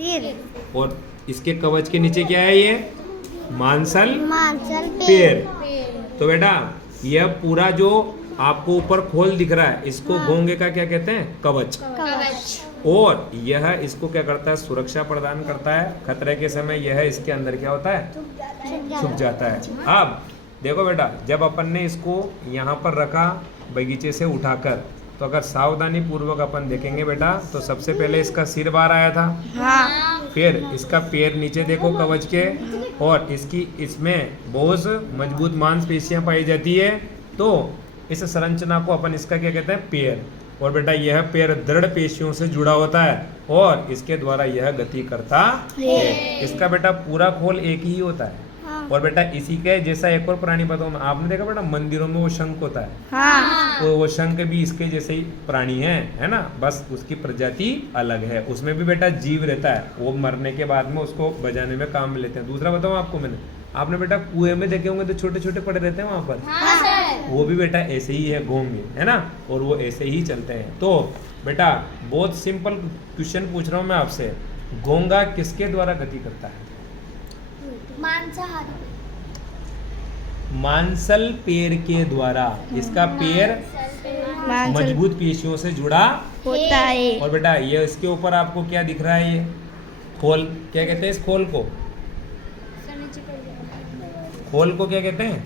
सिर। और इसके कवच के नीचे क्या है ये? मांसल पैर। तो बेटा यह पूरा जो आपको ऊपर खोल दिख रहा है इसको घोंगे का क्या कहते हैं? कवच। और यह इसको क्या करता है? सुरक्षा प्रदान करता है। खतरे के समय यह इसके अंदर क्या होता है? छुप जाता है। अब देखो बेटा, जब अपन ने इसको यहाँ पर रखा बगीचे से उठाकर, तो अगर सावधानी पूर्वक अपन देखेंगे बेटा, तो सबसे पहले इसका सिर बाहर आया था। फिर इसका पैर नीचे देखो कवच के, और इसमें बहुत मजबूत मांसपेशियां पाई जाती है। तो इस संरचना को अपन इसका क्या कहते हैं? पैर। और बेटा यह पैर दृढ़ पेशियों से जुड़ा होता है और इसके द्वारा यह गति करता है। इसका बेटा पूरा खोल एक ही होता है। और बेटा इसी के जैसा एक और प्राणी बताऊं मैं, आपने देखा बेटा मंदिरों में वो शंख होता है। तो वो शंख भी इसके जैसे ही प्राणी है ना, बस उसकी प्रजाति अलग है। उसमें भी बेटा जीव रहता है, वो मरने के बाद में उसको बजाने में काम में लेते हैं। दूसरा बताऊं आपको मैंने, आपने बेटा कुएं में देखे होंगे तो छोटे छोटे पड़े रहते हैं वहां पर। वो भी बेटा ऐसे ही है, घोंगे है ना, और वो ऐसे ही चलते हैं। तो बेटा बहुत सिंपल क्वेश्चन पूछ रहा हूँ मैं आपसे, घोंगा किसके द्वारा गति करता है? मांसल पैर के द्वारा। इसका पैर मजबूत पेशियों से जुड़ा होता है। और बेटा ये इसके ऊपर आपको क्या दिख रहा है? ये खोल, क्या कहते हैं इस खोल को? खोल को क्या कहते हैं?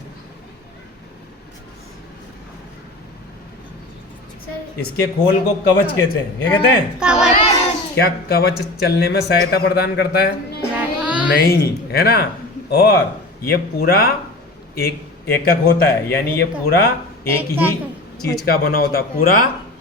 इसके खोल को कवच कहते हैं। क्या कहते हैं? कवच। क्या कवच चलने में सहायता प्रदान करता है? नहीं, है ना। और ये पूरा एकक होता है, यानी ये पूरा एक ही चीज का बना होता है, पूरा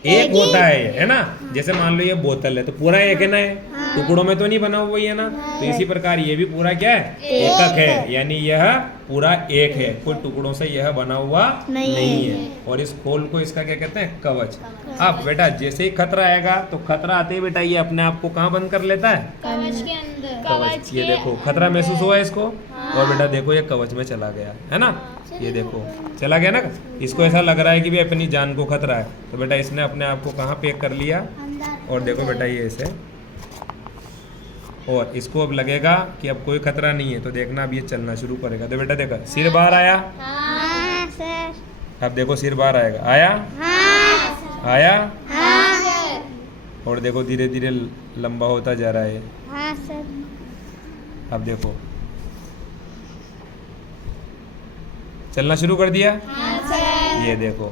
एक होता है ना। जैसे मान लो ये बोतल है तो पूरा एक है ना, है टुकड़ों में तो नहीं बना हुआ है ना। तो इसी प्रकार ये भी पूरा क्या है? एकक है, यानी यह पूरा एक है, कोई टुकड़ों से यह बना हुआ नहीं है। और इस खोल को इसका क्या कहते हैं? कवच। अब बेटा जैसे ही खतरा आएगा तो खतरा आते ही बेटा ये अपने आप को कहाँ बंद कर लेता है? कवच के अंदर। कवच। ये देखो खतरा महसूस हुआ इसको, और बेटा देखो ये कवच में चला गया, है ना। ये देखो चला गया ना। इसको ऐसा लग रहा है कि भी अपनी जान को खतरा है, तो बेटा इसने अपने आप को कहाँ पैक कर लिया। और देखो बेटा ये ऐसे, और इसको अब लगेगा कि अब कोई खतरा नहीं है, तो देखना अब ये चलना शुरू करेगा। तो बेटा देखो सिर बाहर आया। अब देखो सिर बाहर आएगा। आया? आया? और देखो धीरे धीरे लंबा होता जा रहा है। अब देखो चलना शुरू कर दिया। ये देखो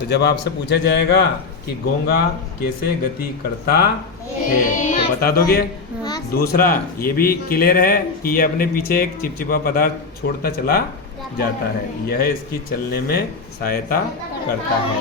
तो जब आपसे पूछा जाएगा कि घोंगा कैसे गति करता है तो बता दोगे। दूसरा ये भी क्लियर है कि ये अपने पीछे एक चिपचिपा पदार्थ छोड़ता चला जाता है, यह इसकी चलने में सहायता करता है।